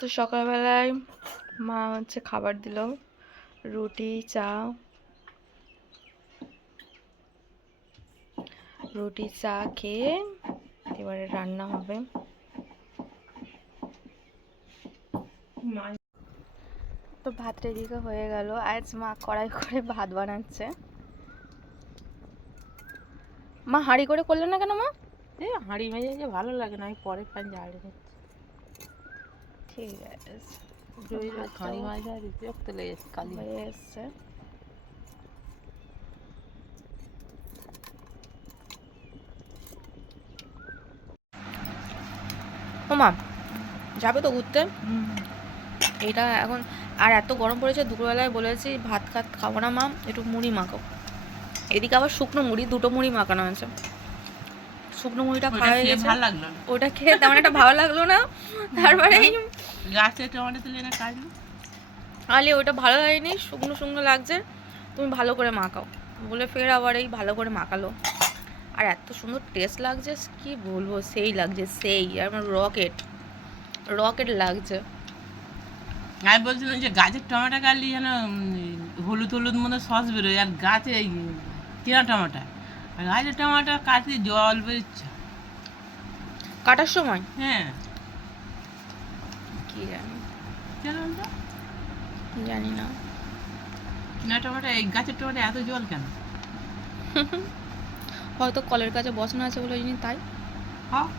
তো সকালবেলায় মা হচ্ছে খাবার দিল, রুটি চা। রুটি চা খেয়ে এবারে রান্না হবে। তো ভাত এদিকে হয়ে গেল। আজ মা কড়াই করে ভাত বানাচ্ছে। মা হাঁড়ি করে করলে না কেন মা? এই হাঁড়ি ভেজে যে ভালো লাগে না, আমি পরে ফ্যান জ্বালিয়ে নিচ্ছি। ঠিক আছে, হাঁড়ি ভাজা বিরক্ত লেগেছে, কালি হয়ে এসছে। ও মা, যাবে তো ঘুরতে? এটা এখন আর এত গরম পড়েছে, দুপুরবেলায় বলেছি ভাত খাবো না মা, একটু মুড়ি মাখো। এদিকে আবার শুকনো মুড়ি, দুটো মুড়ি মাখানো হয়েছে। শুকনো মুড়িটা খাওয়া হয়ে গেছে, ভালো লাগলো না। ওটা খেয়ে তেমন একটা ভালো লাগলো না। তারপরে গাছে টমেটো তুলে না কাটলো, আলে ওটা ভালো লাগেনি, শুকনো শুকনো লাগছে, তুমি ভালো করে মাখাও বলে ফের আবার এই ভালো করে মাখালো। আর এত সুন্দর টেস্ট লাগছে, কি বলবো, সেই লাগছে, সেই আমার রকেট রকেট লাগছে। আমি বলছিলাম যে গাছের টমেটো কাটলি যেন হলুদ হলুদ মতো সস বেরোয়, আর গাছে কেনা টমেটো, আর গাছের টমেটো কাটতে জল বেরোচ্ছে কাটার সময়। হ্যাঁ, কি জানি, কেন তো জানি না। কিনা টমেটো, এই গাছের টমেটো এত জল কেন? হয়তো কলের কাছে বসানো আছে বলে জানি তাই। হ্যাঁ,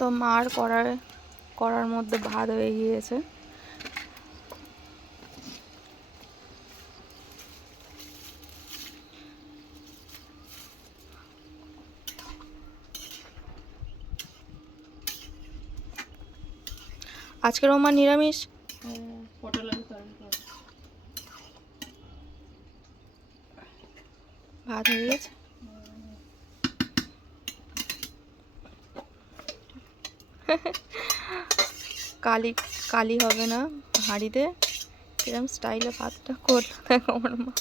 তো মার করার মধ্যে ভাত হয়ে গিয়েছে। আজকের আমার নিরামিষ, পটল আলু তরকারি। ভাত হয়ে গেছে। কালি কালি হবে না হাঁড়িতে, কিরম স্টাইলে ভাতটা করলো দেখো আমার মা।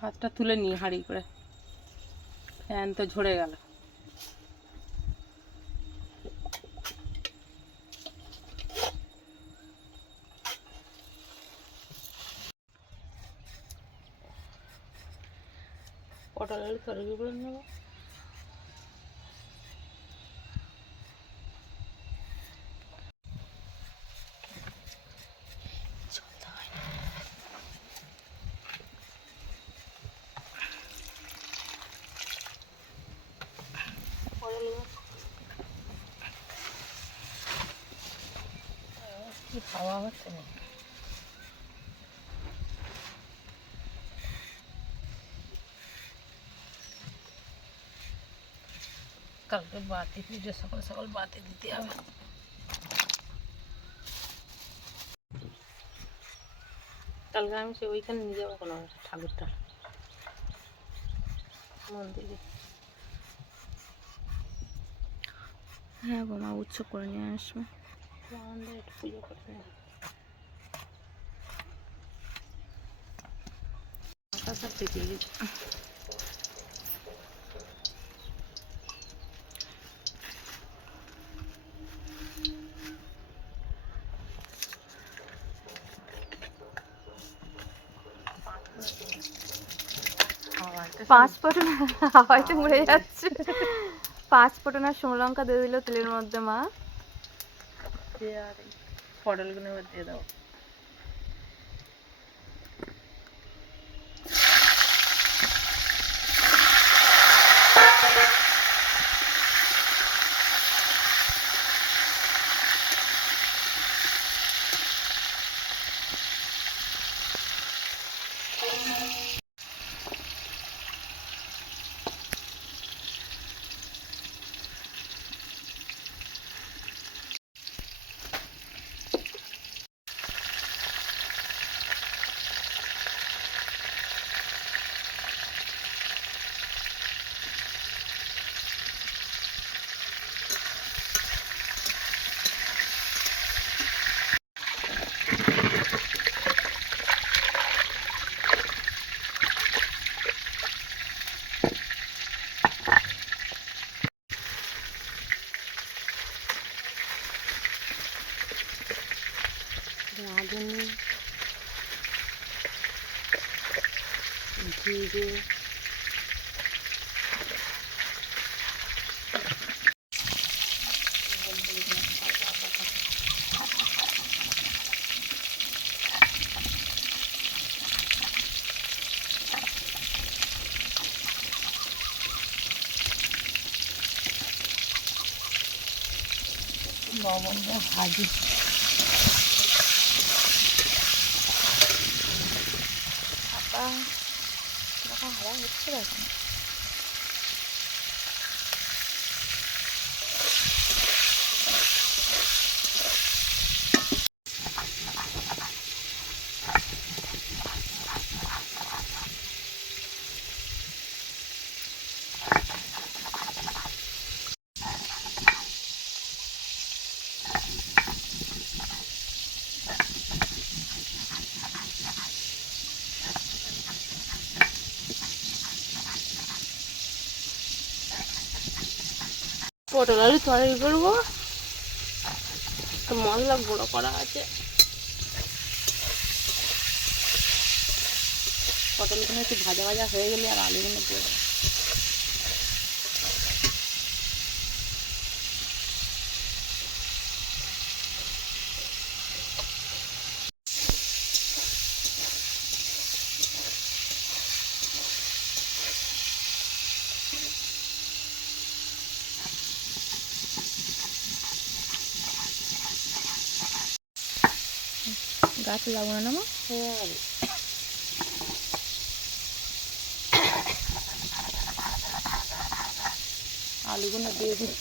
ভাতটা তুলে নিই হাঁড়ি করে, ফ্যান তো ঝরে গেল। পটল আলু তরকারি করে নেবো। কি হাওয়া হচ্ছে না, কালকে বাতি পুজো, সকাল সকাল বাতি দিতে হবে। কালকে আমি সে ওইখানে নিয়ে যাবো কোনো ঠাকুরটা মন্দিরে। হ্যাঁ গো মা উৎসব করে নিয়ে আসবো। আমাদের একটু পুজো করতে হবে। মাথা সব পেকে গেছে। পাঁচফোড়ন হাওয়াইতে উড়ে যাচ্ছে। পাঁচফোড়ন আর শুকনো লঙ্কা দিয়ে দিল তেলের মধ্যে মা। আর পটলগুলো এবার দিয়ে দাও। রাঁধুনি জিরে লবণ দিয়ে ভাজি। হাওয়া হচ্ছে দেখো। পটল আলু তরকারি করবো, তো মশলা গুঁড়ো করা আছে। পটলগুলো একটু ভাজা ভাজা হয়ে গেলে আর আলুগুলো দিয়ে দেবো। গাছ লাগানো না মা? হ্যাঁ, আলুগুলো দিয়ে দিই।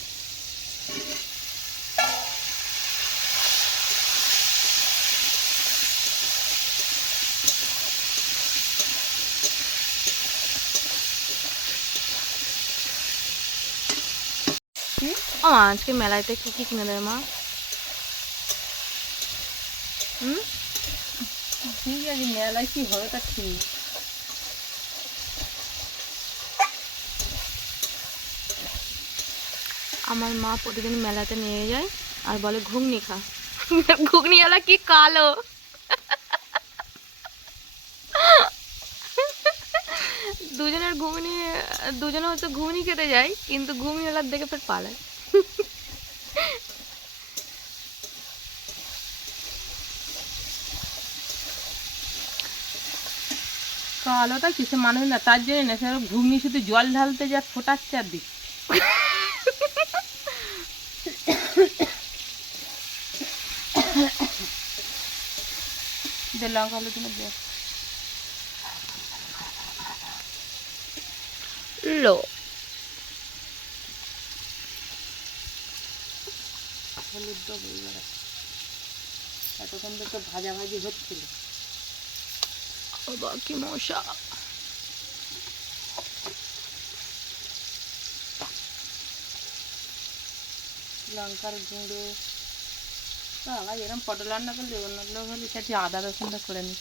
ও মা আজকে মেলাতে কি কি কিনে দেবে মা? ঠিক আছে, মেলায় কি হবে তা ঠিক। আমার মা প্রতিদিন মেলাতে নিয়ে যায় আর বলে ঘুগনি খা। ঘুগনিওয়ালা কি কালো। দুজনের ঘুগনি, দুজনে হচ্ছে ঘুগনি খেতে যায় কিন্তু ঘুগনিওয়ালার দেখে ফের পালায়। কালোটা কিছু মানুষ না, তার জন্য না, সে ঘুগনি শুধু জল ঢালতে যা ফোটাচ্ছে আর দিক। লঙ্কা হলুদ দিয়ে লো হলুদ দেবো এবারে। এতক্ষণ তো ভাজাভাজি হচ্ছিল। বাবা কি মশা। লঙ্কার গুঁড়ো। বাবা এরকম পটল রান্না করলে অন্য লোক হলে সেটি আদা রসুনটা করে নিই।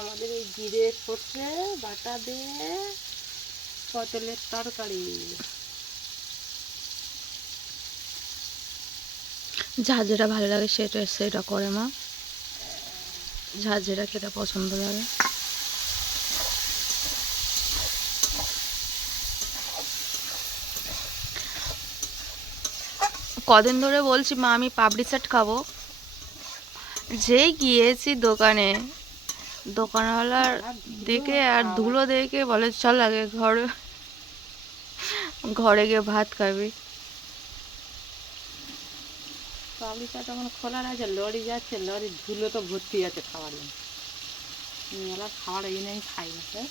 আমাদের এই জিরে সর্ষে বাটা দিয়ে পটলের তরকারি। যার যেটা ভালো লাগে সেটা সেটা করে মা, যার যেটা খেতে পছন্দ লাগে। কদিন ধরে বলছি মা আমি পাপড়ি চাট খাবো, যেই গিয়েছি দোকানে, দোকানওয়ালার দেখে আর ধুলো দেখে বলে চল আগে ঘরে, ঘরে গিয়ে ভাত খাবি। পাবলিকটা তখন খোলার আছে, লরি যাচ্ছে, লরির ধুলো তো ভর্তি আছে খাওয়ার জন্য। মেলা খাওয়ার এই নেই, খাই না স্যার।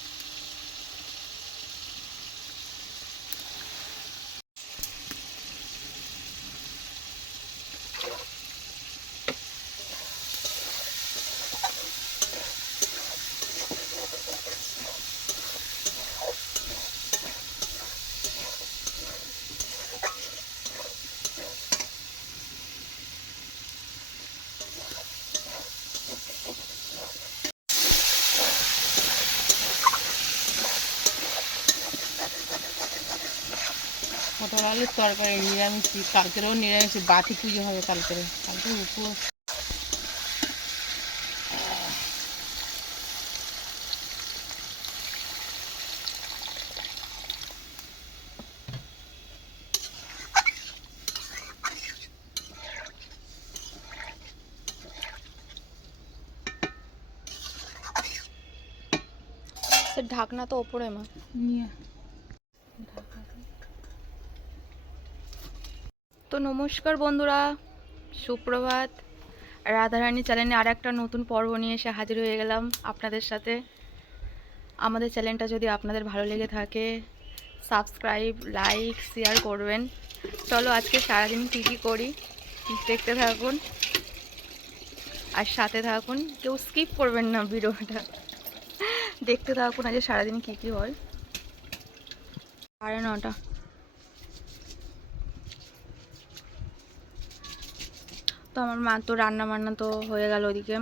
পটল আলুর তরকারি নিরামিষই, কালকেরও নিরামিষ, বাতি পুজো হবে কালকে, কালকে উপোস। ঢাকনা তো ওপরে মা নিয়ে তো নমস্কার বন্ধুরা, সুপ্রভাত। রাধারানী চ্যানেলে আর একটা নতুন পর্ব নিয়ে এসে হাজির হয়ে গেলাম আপনাদের সাথে। আমাদের চ্যানেলটা যদি আপনাদের ভালো লেগে থাকে সাবস্ক্রাইব, লাইক, শেয়ার করবেন। চলো আজকে সারাদিন কী কী করি দেখতে থাকুন আর সাথে থাকুন, কেউ স্কিপ করবেন না ভিডিওটা, দেখতে থাকুন আজকে সারাদিন কী কী হয়। 9:30। তো আমার মা তো রান্না বান্না তো হয়ে গেল, ওদিকে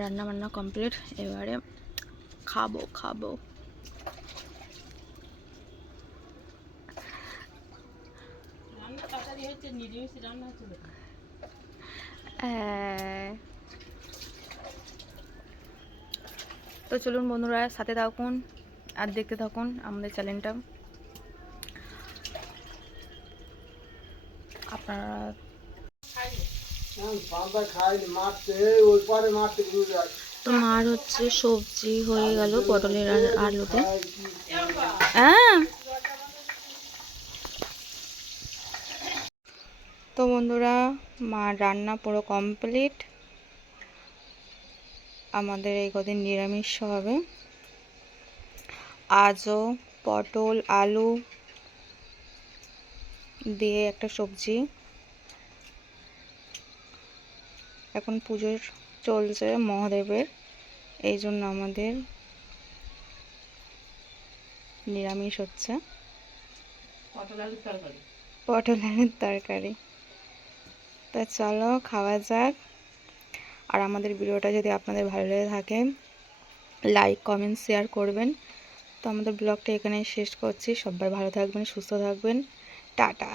রান্না বান্না কমপ্লিট, এবারে খাবো। রান্না তাড়াতাড়ি হচ্ছে, নিরামিষ রান্না হচ্ছে। তো চলুন বন্ধুরা সাথে থাকুন আর দেখতে থাকুন আমাদের চ্যানেলটা। আপনারা তো মার হচ্ছে সবজি হয়ে গেল পটলের আর আলুতে। হ্যাঁ তো বন্ধুরা মার রান্না পুরো কমপ্লিট, আমাদের এই কদিন নিরামিষ হবে। আজও পটল আলু দিয়ে একটা সবজি। এখন পুজো চলছে মহাদেবের, এই জন্য আমাদের নিরামিষ হচ্ছে, পটল আলুর তরকারি। তা চলো খাওয়া যাক। আর আমাদের ভিডিওটা যদি আপনাদের ভালো লেগে থাকে লাইক, কমেন্ট, শেয়ার করবেন। তো আমাদের ব্লগটা এখানেই শেষ করছি। সবাই ভালো থাকবেন, সুস্থ থাকবেন, টাটা।